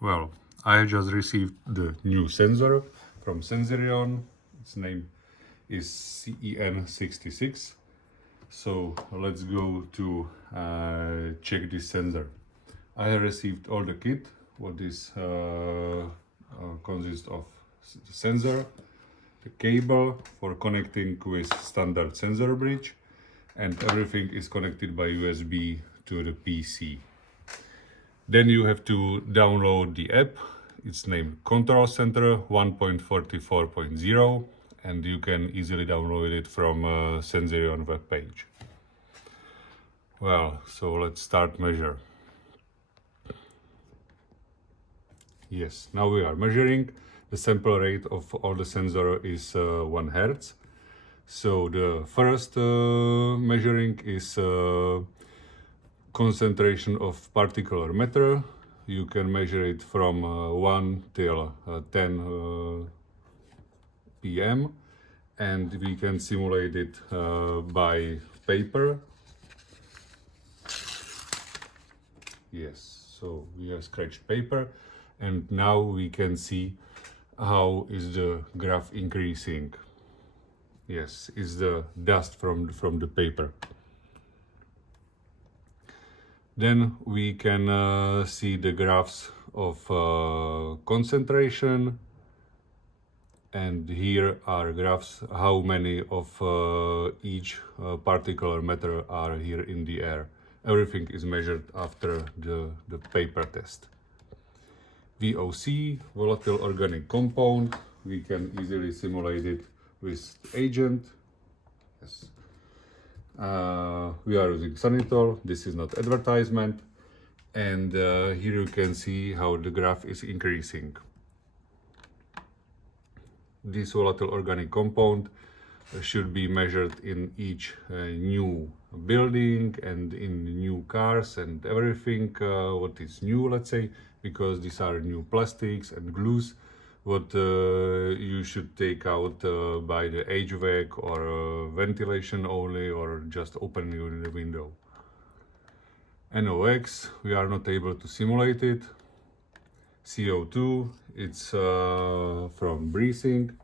Well, I just received the new sensor from Sensirion. Its name is SEN66. So let's go to check this sensor. I have received all the kit. What is consists of the sensor, the cable for connecting with standard sensor bridge, and everything is connected by USB to the PC. Then you have to download the app. It's named Control Center 1.44.0 and you can easily download it from Sensirion webpage. Well, so let's start measure. Yes, now we are measuring. The sample rate of all the sensor is 1 Hz. So the first measuring is concentration of particular matter. You can measure it from 1 till 10 p.m. and we can simulate it by paper. Yes, so we have scratched paper and now we can see how is the graph increasing. Yes, is the dust from the paper. Then we can see the graphs of concentration, and here are graphs how many of each particular matter are here in the air. Everything is measured after the paper test. VOC, volatile organic compound, we can easily simulate it with agent. Yes. We are using Sanitol, this is not advertisement, and here you can see how the graph is increasing. This volatile organic compound should be measured in each new building and in new cars and everything what is new, let's say, because these are new plastics and glues what you should take out by the HVAC or ventilation only, or just open the window. NOx, we are not able to simulate it. CO2, it's from breathing,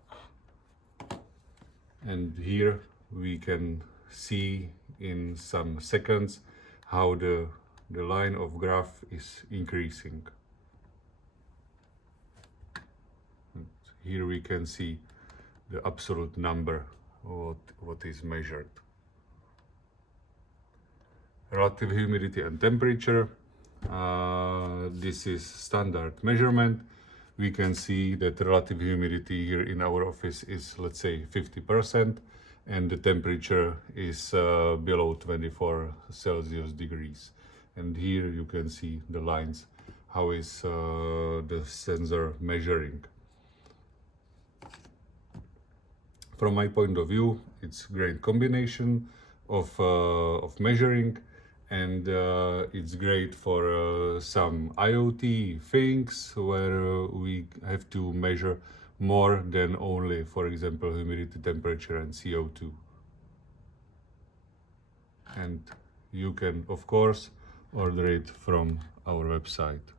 and here we can see in some seconds how the line of graph is increasing. Here we can see the absolute number what is measured. Relative humidity and temperature. This is standard measurement. We can see that relative humidity here in our office is, let's say, 50%, and the temperature is below 24 Celsius degrees. And here you can see the lines, how is the sensor measuring. From my point of view, it's great combination of measuring, and it's great for some IoT things where we have to measure more than only, for example, humidity, temperature and CO2. And you can, of course, order it from our website.